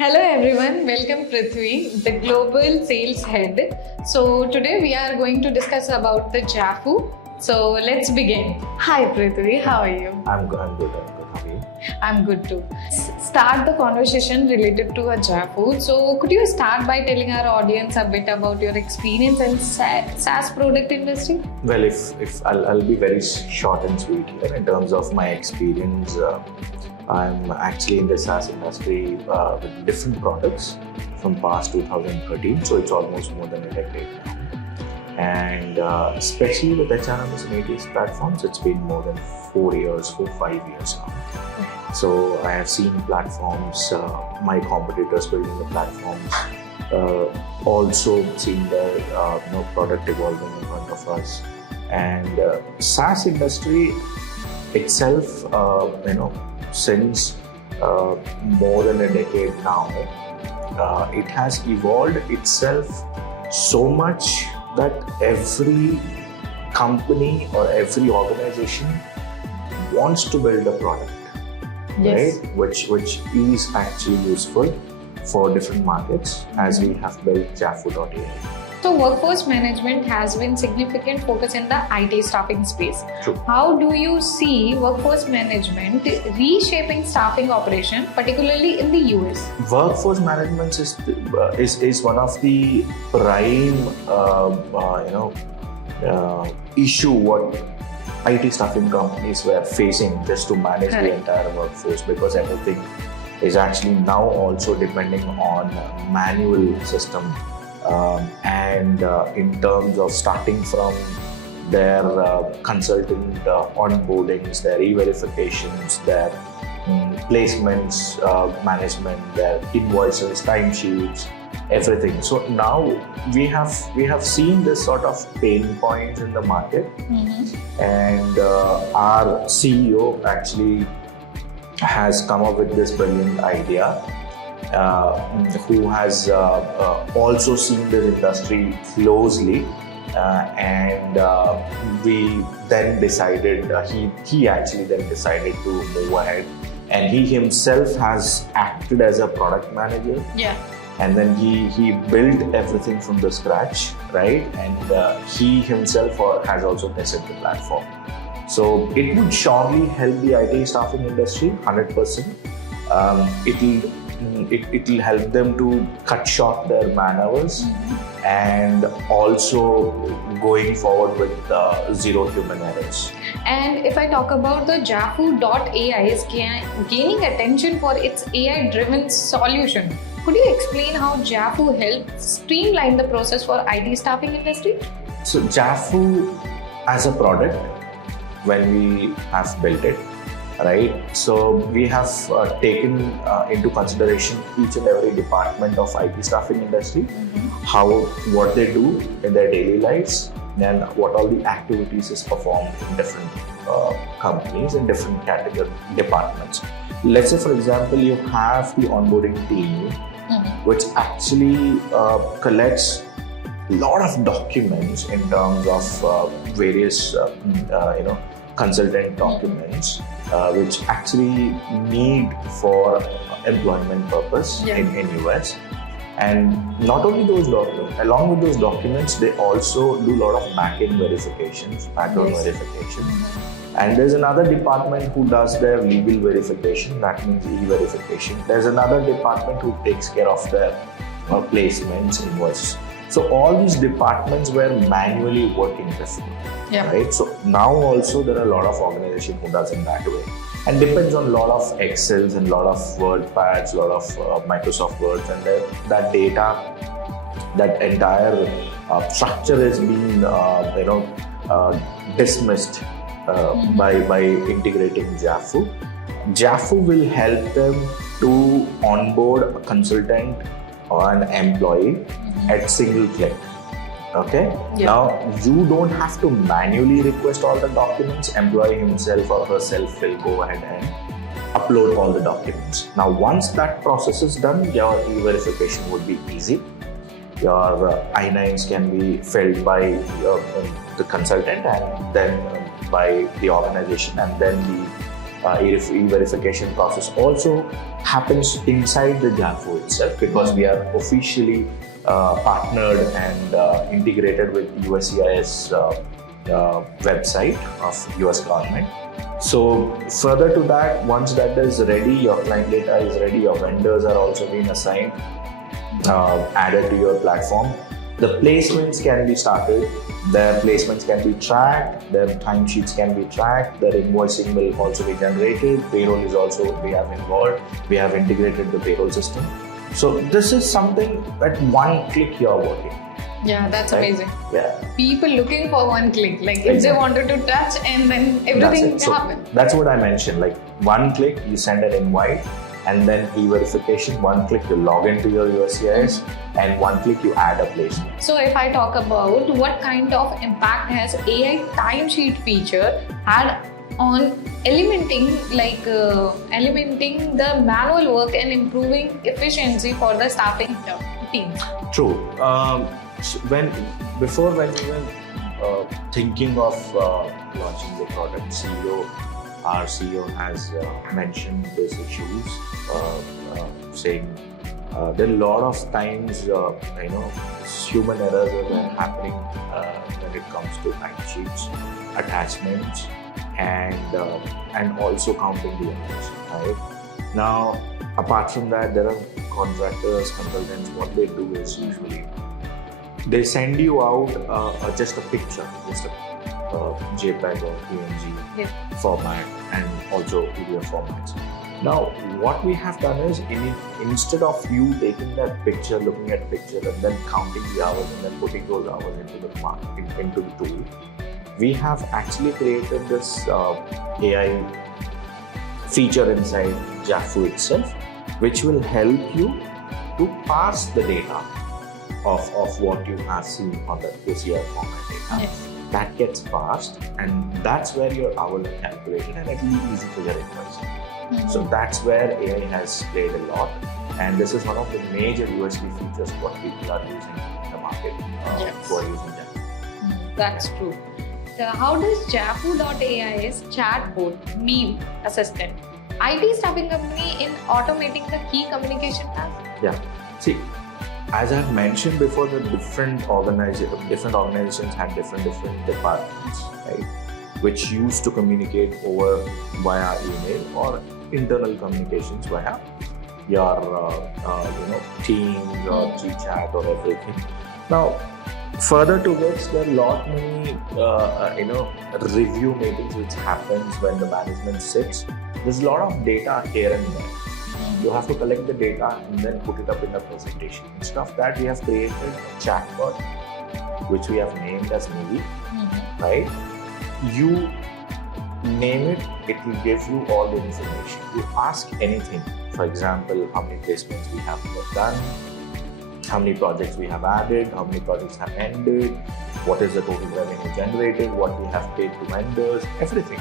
Hello everyone, welcome Prithivi, the global sales head. So today we are going to discuss about the Japfu. So let's begin. Hi Prithivi, how are you? I'm good. How are you? I'm good too. Start the conversation related to a Japfu. So could you start by telling our audience a bit about your experience in SaaS product industry? Well, if I'll be very short and sweet here in terms of my experience. I'm actually in the SaaS industry with different products from past 2013, so it's almost more than a decade now. And especially with HRMS and ATS platforms, it's been more than 5 years now. So I have seen platforms, my competitors building the platforms, also seen the product evolving in front of us. And SaaS industry itself, since more than a decade now, it has evolved itself so much that every company or every organization wants to build a product, yes, right? Which is actually useful for different markets, as we have built Japfu.ai. So workforce management has been significant focus in the IT staffing space. True. How do you see workforce management reshaping staffing operation, particularly in the US? Workforce management is one of the prime issue what IT staffing companies were facing just to manage Correct. the entire workforce, because everything is actually now also depending on manual system. In terms of starting from their consultant onboardings, their e-verifications, their placements, management, their invoices, timesheets, everything. So now we have seen this sort of pain points in the market, and our CEO actually has come up with this brilliant idea. Who has also seen this industry closely, and we then decided, he actually then decided to move ahead, and he himself has acted as a product manager. Yeah. And then he built everything from the scratch, right? And he himself has also tested the platform. So it would surely help the IT staffing industry 100%. It will help them to cut short their man hours, and also going forward with zero human errors. And if I talk about the Japfu.ai is gaining attention for its AI-driven solution. Could you explain how Japfu helps streamline the process for IT staffing industry? So Japfu as a product, when we have built it, right? So we have taken into consideration each and every department of IT staffing industry, what they do in their daily lives, and what all the activities is performed in different companies and different category departments. Let's say, for example, you have the onboarding team, which actually collects a lot of documents in terms of various consultant documents, which actually need for employment purpose in US. And not only those documents, along with those documents, they also do a lot of back-end verifications, background verification. And there's another department who does their legal verification, that means e-verification. There's another department who takes care of their placements, invoices. So all these departments were manually working before, right? So now also there are a lot of organizations who does it that way, and depends on a lot of Excels and a lot of Word pads, a lot of Microsoft Words, and that data, that entire structure is being dismissed by integrating Japfu. Japfu will help them to onboard a consultant or an employee at single click. Okay. Now you don't have to manually request all the documents. Employee himself or herself will go ahead and upload all the documents. Now once that process is done, your e-verification would be easy. Your I-9s can be filled by the consultant and then by the organization, and then the e-verification process also happens inside the Japfu itself, because we are officially partnered and integrated with USCIS website of US government. So further to that, once that is ready, your client data is ready, your vendors are also being assigned, added to your platform. The placements can be started, their placements can be tracked, their timesheets can be tracked, their invoicing will also be generated, payroll is also we have involved, we have integrated the payroll system. So this is something at one click you're working. Yeah, that's amazing. Yeah. People looking for one click, like if they wanted to touch and then everything happen. That's what I mentioned, like one click, you send an invite, and then e-verification, one click you log into your USCIS, and one click you add a placement. So if I talk about what kind of impact has AI timesheet feature had on eliminating the manual work and improving efficiency for the staffing team? True. Before when we were thinking of launching the product, our CEO has mentioned these issues, saying there are a lot of times, human errors are happening when it comes to timesheets, attachments, and also counting the hours. Right now, apart from that, there are contractors, consultants. What they do is usually they send you out just a picture, just a JPEG or PNG format, and also PDF formats. Now, what we have done is, instead of you taking that picture, looking at picture, and then counting the hours and then putting those hours into the tool, we have actually created this AI feature inside Japfu itself, which will help you to parse the data of what you have seen on the OCR format data. Yes. That gets parsed, and that's where your hours are calculated, and it will be easy for your invoicing. So that's where AI has played a lot, and this is one of the major USP features what people are using in the market who are using Japfu. That's true. How does Japfu.ai's chatbot meme assistant IT staffing company in automating the key communication tasks? Yeah. See, as I've mentioned before, the different organizations had different departments, right, which used to communicate via email or internal communications via your Teams or GChat or everything. Now, further to which, there are a lot many review meetings which happens when the management sits. There's a lot of data here and there. You have to collect the data and then put it up in a presentation. Instead of that, we have created a chatbot, which we have named as Movie. Right? You name it, it will give you all the information. You ask anything. For example, how many placements we have done, how many projects we have added, how many projects have ended, what is the total revenue generated, what we have paid to vendors, everything.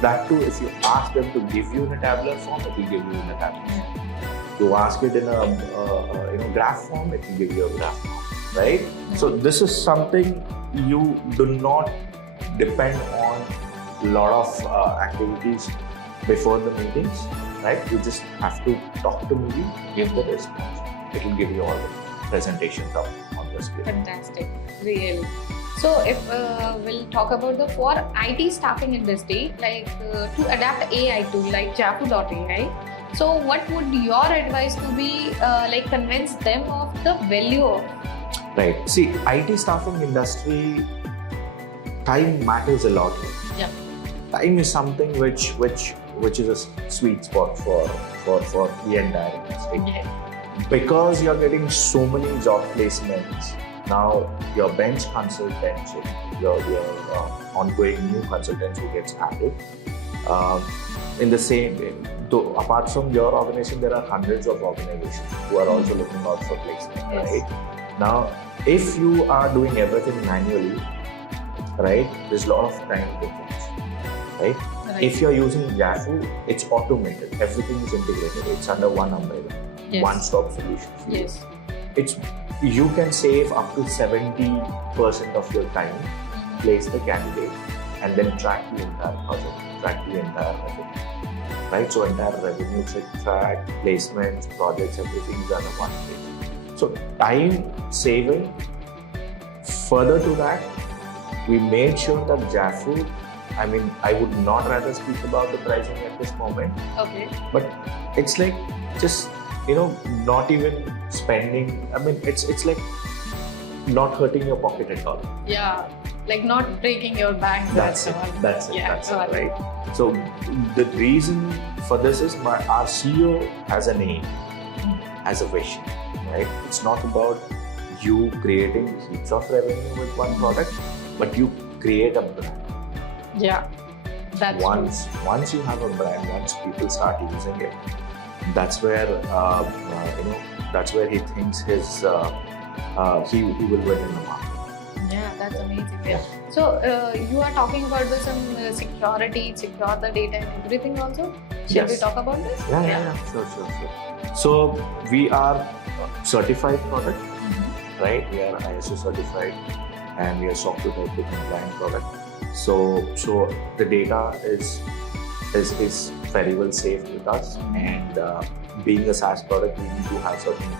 That too, if you ask them to give you in a tabular form, it will give you in a tabular form. You ask it in a graph form, it will give you a graph form, right? So this is something you do not depend on a lot of activities before the meetings, right? You just have to talk to me, give the response. It will give you all the presentations up on the screen. Fantastic, really. So if we'll talk about the for IT staffing industry, like to adapt AI tool like Japfu.ai. So what would your advice to be convince them of the value of? Right. See, IT staffing industry, time matters a lot. Yeah. Time is something which is a sweet spot for the entire industry. Yeah. Because you're getting so many job placements. Now, your bench consultants, your ongoing new consultants who gets added, in the same way, apart from your organization, there are hundreds of organizations who are also looking out for placement, right? Now, if you are doing everything manually, right, there's a lot of time difference, right? If you're using Japfu, it's automated. Everything is integrated. It's under one umbrella, one-stop solution. Yes. You can save up to 70% of your time, place the candidate, and then track the entire project, track the entire project. right? So entire revenue track, placements, projects, everything is on a one page. So time saving. Further to that, we made sure that Japfu, I would not rather speak about the pricing at this moment, Okay. but it's like just, not even spending, it's like not hurting your pocket at all. Yeah. Like not breaking your bank. That's it. That's it. Yeah, That's it, right? So the reason for this is our CEO has an aim, has a vision, right? It's not about you creating heaps of revenue with one product, but you create a brand. Yeah. That's Once you have a brand, once people start using it, that's where that's where he thinks his he will win in the market. Yeah, that's amazing. Yeah. So you are talking about some security, secure the data and everything also. Shall we talk about this? Yeah. Sure. So we are certified product, right? We are ISO certified, and we are SOC 2 Type 2 compliant product. So the data is very well safe with us, and being a SaaS product, we need to have certain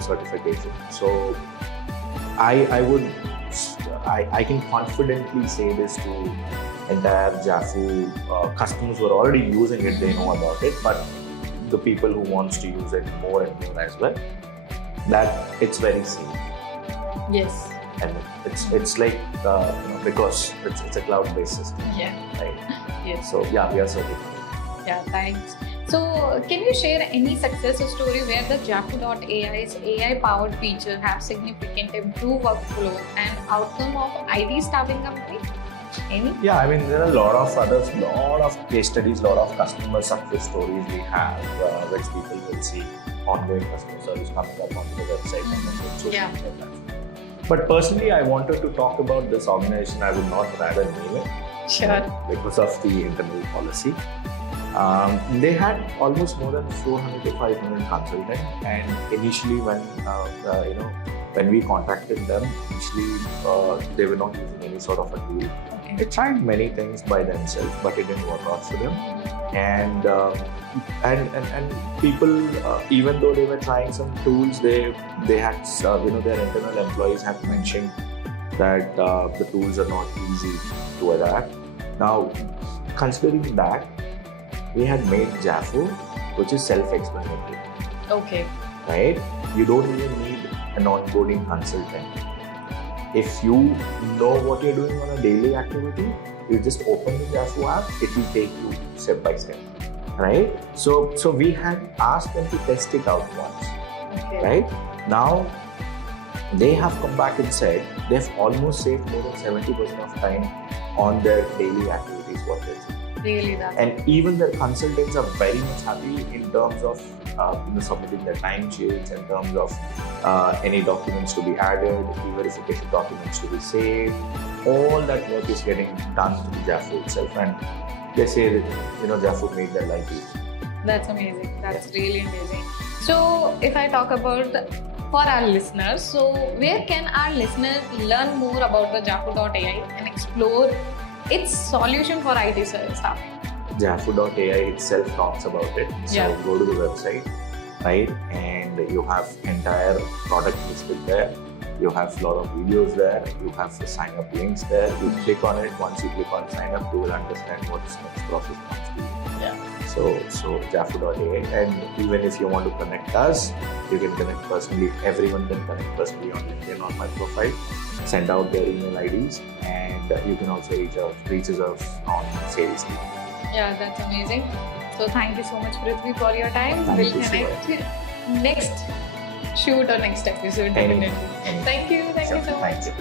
certification. So I can confidently say this to entire Japfu customers who are already using it. They know about it, but the people who wants to use it more and more as well, that it's very safe. Yes. And it's like because it's a cloud-based system. Yeah. Right. Yes. So yeah, we are certified. Yeah. Thanks. So can you share any success story where the Japfu.ai's AI-powered feature have significant improved workflow and outcome of IT staffing company? Any? Yeah, there are a lot of case studies, lot of customer success stories we have, which people will see ongoing customer service coming up on the website and on social media platforms. But personally, I wanted to talk about this organization. I would not rather name it. Sure. Because of the internal policy. They had almost more than 400 to 500 consultants, and initially when we contacted them, they were not using any sort of a tool. Okay. They tried many things by themselves, but it didn't work out for them. And people, even though they were trying some tools, they had their internal employees had mentioned that the tools are not easy to adapt. Now, considering that, we had made Japfu, which is self-explanatory. Okay. Right? You don't even need an onboarding consultant. If you know what you're doing on a daily activity, you just open the Japfu app, it will take you step by step. Right? So we had asked them to test it out once. Okay. Right? Now, they have come back and said they've almost saved more than 70% of time on their daily activities, what they do. Really, that. And even their consultants are very much happy in terms of submitting their time sheets, in terms of any documents to be added, e-verification documents to be saved. All that work is getting done through Japfu itself, and they say that Japfu made their life easy. That's amazing. That's really amazing. So if I talk about for our listeners, so where can our listeners learn more about the Japfu.ai and explore its solution for IT staffing? Japfu.ai itself talks about it. So go to the website, right? And you have entire product listed there. You have a lot of videos there. You have the sign up links there. You click on it. Once you click on sign up, you will understand what this next process must be. Yeah. So Japfu.ai, and even if you want to connect us, you can connect personally. Everyone can connect personally on LinkedIn, on my profile. Send out their email IDs, and you can also reach us on sales team. Yeah, that's amazing. So thank you so much, Prithivi, for your time. We'll connect next shoot or next episode. Definitely. Thank you so much. Thank you.